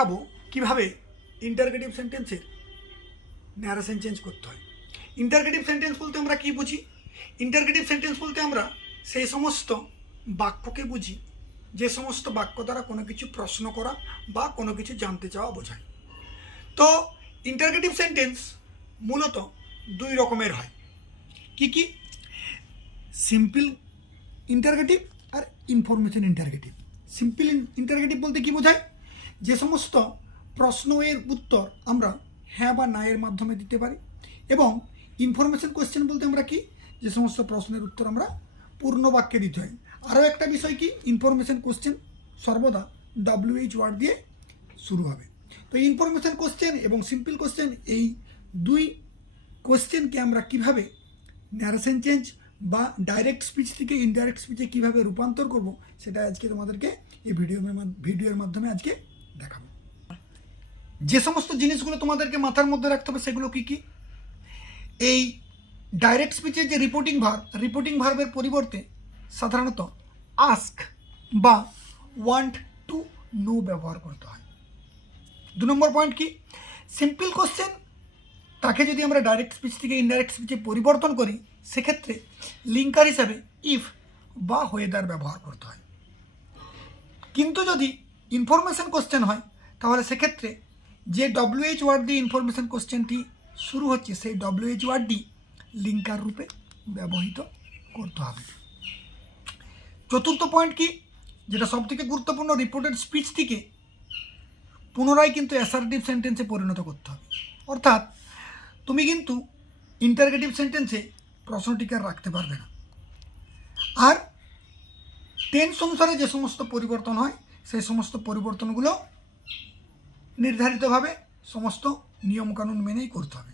দেখাবো কিভাবে ইন্টারগেটিভ সেন্টেন্সের ন্যারেশন চেঞ্জ করতে হয়। ইন্টারগেটিভ সেন্টেন্স বলতে আমরা কি বুঝি? ইন্টারগেটিভ সেন্টেন্স বলতে আমরা সেই সমস্ত বাক্যকে বুঝি যে সমস্ত বাক্য দ্বারা কোনো কিছু প্রশ্ন করা বা কোনো কিছু জানতে চাওয়া বোঝায়। তো ইন্টারগেটিভ সেন্টেন্স মূলত দুই রকমের হয়। কি কি? সিম্পল ইন্টারগেটিভ আর ইনফরমেশন ইন্টারগেটিভ। সিম্পল ইন্টারগেটিভ বলতে কি বোঝায়? যে সমস্ত প্রশ্ন এর উত্তর আমরা হ্যাঁ বা না এর মাধ্যমে দিতে পারি। এবং ইনফরমেশন কোয়েশ্চেন বলতে আমরা কি? যে সমস্ত প্রশ্নের উত্তর আমরা পূর্ণ বাক্যে দিতে হয়। আরও একটা বিষয় কি, ইনফরমেশন কোয়েশ্চেন সর্বদা WH ওয়ার্ড দিয়ে শুরু হবে। তো ইনফরমেশন কোয়েশ্চেন এবং সিম্পল কোয়েশ্চেন, এই দুই কোয়েশ্চেনকে আমরা কিভাবে ন্যারেশন চেঞ্জ বা ডাইরেক্ট স্পিচ থেকে ইনডাইরেক্ট স্পিচে কীভাবে রূপান্তর করব, সেটা আজকে তোমাদেরকে এই ভিডিওর মাধ্যমে আজকে দেখাবো। যে সমস্ত জিনিসগুলো তোমাদেরকে মাথার মধ্যে রাখতে হবে সেগুলো কি কি? এই ডাইরেক্ট স্পিচের যে রিপোর্টিং ভার্বের পরিবর্তে সাধারণত আস্ক বা ওয়ান্ট টু নো ব্যবহার করতে হয়। 2 নম্বর পয়েন্ট কি? সিম্পল কোশ্চেন তাকে যদি আমরা ডাইরেক্ট স্পিচ থেকে ইনডাইরেক্ট স্পিচে পরিবর্তন করি, সেক্ষেত্রে লিঙ্কার হিসাবে ইফ বা হোয়েদার ব্যবহার করতে হয়। কিন্তু যদি ইনফরমেশন কোশ্চেন হয়, তাহলে সেক্ষেত্রে যে WH ওয়ার্ড দিয়ে ইনফরমেশন কোশ্চেনটি শুরু হচ্ছে, সেই WH ওয়ার্ডটি লিঙ্কার রূপে ব্যবহৃত করতে হবে। 4র্থ পয়েন্ট কি, যেটা সবথেকে গুরুত্বপূর্ণ, রিপোর্টেড স্পিচ থেকে পুনরায় কিন্তু অ্যাসার্টিভ সেন্টেন্সে পরিণত করতে হবে। অর্থাৎ তুমি কিন্তু ইন্টারগেটিভ সেন্টেন্সে প্রশ্নটিকে আর রাখতে পারবে না। আর টেন্স অনুসারে যে সমস্ত পরিবর্তন হয়, সেই সমস্ত পরিবর্তনগুলো নির্ধারিতভাবে সমস্ত নিয়মকানুন মেনেই করতে হবে।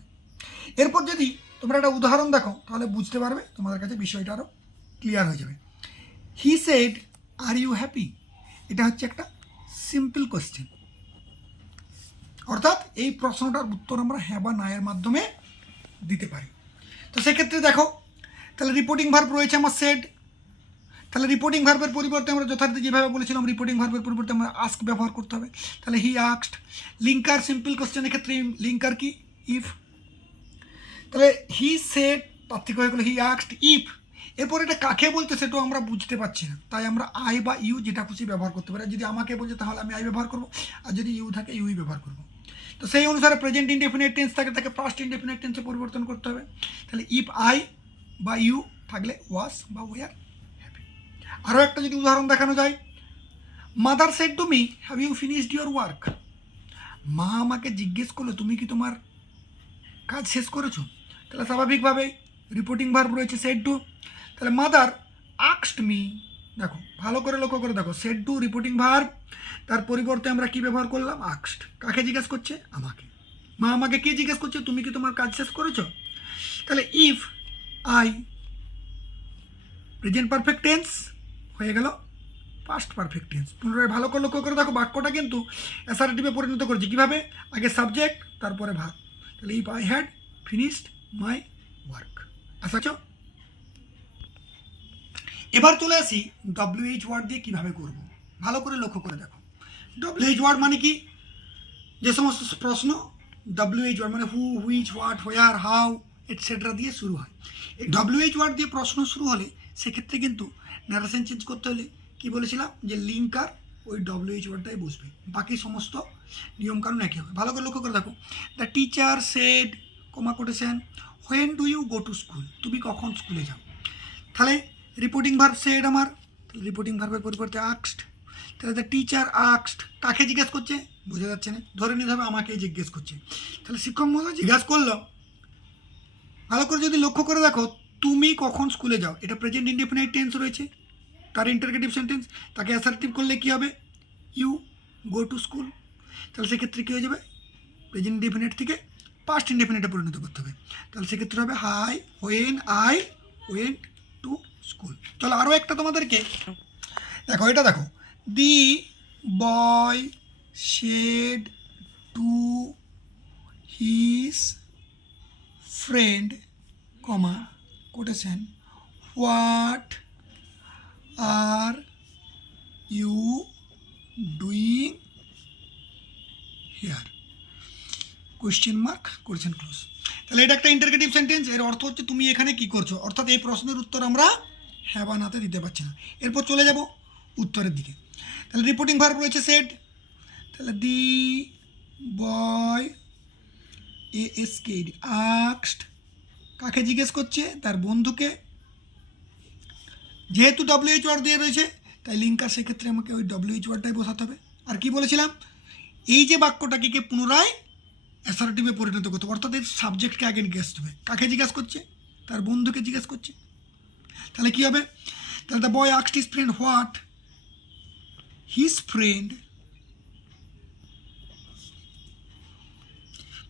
এরপর যদি তোমরা একটা উদাহরণ দেখো, তাহলে বুঝতে পারবে, তোমাদের কাছে বিষয়টা আরও ক্লিয়ার হয়ে যাবে। He said are you happy, এটা হচ্ছে একটা সিম্পল কোয়েশ্চেন। অর্থাৎ এই প্রশ্নটার উত্তর আমরা হ্যাঁ বা না এর মাধ্যমে দিতে পারি। তো সেক্ষেত্রে দেখো, তাহলে রিপোর্টিং ভার্ব রয়েছে আমার সেড। তাহলে রিপোর্টিং ভার্বের পরিবর্তে আমরা যথার্থ যেভাবে বলেছিলাম, রিপোর্টিং ভার্বের পরিবর্তে আমরা আস্ক ব্যবহার করতে হবে। তাহলে হি আস্কড। লিঙ্কার সিম্পল কোশ্চেনের ক্ষেত্রে লিঙ্কার কি? ইফ। তাহলে হি সেড তার থেকে হয়ে গেলো হি আস্কড ইফ। এরপর এটা কাকে বলতে সেটাও আমরা বুঝতে পারছি না, তাই আমরা আই বা ইউ যেটা খুশি ব্যবহার করতে পারি। যদি আমাকে বলছে তাহলে আমি আই ব্যবহার করবো, আর যদি ইউ থাকে ইউই ব্যবহার করবো। তো সেই অনুসারে প্রেজেন্ট ইনডেফিনিট টেন্স থাকে, তাকে পাস্ট ইনডেফিনিট টেন্সে পরিবর্তন করতে হবে। তাহলে ইফ আই বা ইউ থাকলে ওয়াজ বা ওয়ার হ্যাপি। আরও একটা যদি উদাহরণ দেখানো যায়, mother said to me have you finished your work. মা আমাকে জিজ্ঞেস করলো তুমি কি তোমার কাজ শেষ করেছো। তাহলে স্বাভাবিকভাবে রিপোর্টিং ভার্ব রয়েছে সেড টু। তাহলে মাদার আস্কড মি, দেখো ভালো করে লক্ষ্য করে দেখো, সেড টু রিপোর্টিং ভার্ব, তার পরিবর্তে আমরা কি ব্যবহার করলাম? আস্কড। কাকে জিজ্ঞেস করছে? আমাকে। মা আমাকে কি জিজ্ঞেস করছে? তুমি কি তোমার কাজ শেষ করেছো। তাহলে if I present perfect tense হয়ে গেল পাস্ট পারফেক্ট টেন্স। পুনরায় ভালো করে লক্ষ্য করে দেখো, বাক্যটা কিন্তু অ্যাসার্টিভে পরিণত করছি। কীভাবে? আগে সাবজেক্ট, তারপরে ভার্ব। তাহলে if I had finished my work. আচ্ছা, এবার চলে আসি WH ওয়ার্ড দিয়ে কীভাবে করব। ভালো করে লক্ষ্য করে দেখো, WH ওয়ার্ড মানে কি? যে সমস্ত প্রশ্ন WH ওয়ার্ড মানে who, which, what, where, how etcetera দিয়ে শুরু হয়। এই WH ওয়ার্ড দিয়ে প্রশ্ন শুরু হলে সেক্ষেত্রে কিন্তু ন্যারেশন চেঞ্জ করতে হলে কি বলেছিলাম, যে লিঙ্কার ওই WH ওয়ার্ডটাই বসবে, বাকি সমস্ত নিয়মকানুন একই হবে। ভালো করে লক্ষ্য করে দেখো, the teacher said comma quotation when do you go to school, তুমি কখন স্কুলে যাও। তাহলে রিপোর্টিং ভার্ব সেড আমার, রিপোর্টিং ভার্বের পরিবর্তে আস্কড। তাহলে দ্য টিচার আস্কড, কাকে জিজ্ঞেস করছে? বোঝা যাচ্ছে না, ধরে নিতে হবে আমাকেই জিজ্ঞেস করছে। তাহলে শিক্ষক মহোদয় জিজ্ঞাসা করলো। ভালো করে যদি লক্ষ্য করে দেখো, তুমি কখন স্কুলে যাও, এটা প্রেজেন্ট ইনডেফিনাইট টেন্স রয়েছে, তার ইন্টারগেটিভ সেন্টেন্স, তাকে অ্যাসার্টিভ করলে কী হবে? You go to school. তাহলে সেক্ষেত্রে কী হয়ে যাবে? প্রেজেন্ট ইনডেফিনিট থেকে পাস্ট ইনডেফিনিটে পরিণত করতে হবে। তাহলে সেক্ষেত্রে হবে hi when I went to school. চলো আরও একটা তোমাদেরকে দেখো, এটা দেখো, the boy said to his friend comma quotation what are you doing here, question mark question close. তাহলে এটা একটা ইন্টারগেটিভ সেন্টেন্স। এর অর্থ হচ্ছে তুমি এখানে কি করছো, অর্থাৎ এই প্রশ্নের উত্তর আমরা হ্যাঁ বা নাতে দিতে পারছি না। এরপর চলে যাব উত্তরের দিকে। তাহলে রিপোর্টিং ভার্ব রয়েছে সেড। তাহলে দি বয় এসকেড আস্কড, কাকে জিজ্ঞেস করছে, তার বন্ধুকে। যেহেতু ডব্লিউএইচ ওয়ার্ড দিয়ে রয়েছে তাই লিঙ্কার, সেক্ষেত্রে আমাকে ওই ডব্লিউএইচ ওয়ার্ডটাই বসাতে হবে। আর কি বলেছিলাম, এই যে বাক্যটাকে পুনরায় অ্যাসার্টিভে পরিণত করতে হবে, অর্থাৎ এর সাবজেক্টকে আগে জিজ্ঞেস হবে। কাকে জিজ্ঞেস করছে, তার বন্ধুকে জিজ্ঞেস করছে। তাহলে কী হবে, তাহলে the boy asked his friend what his friend,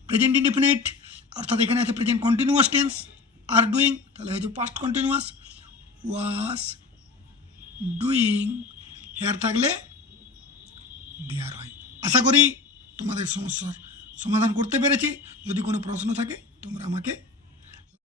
present indefinite অর্থাৎ এখানে আছে present continuous tense, are doing, তাহলে হয়েছে past continuous, was doing, here থাকলে দেয়ার হয়। আশা করি তোমাদের সমস্যার সমাধান করতে পেরেছি। যদি কোনো প্রশ্ন থাকে তোমরা আমাকে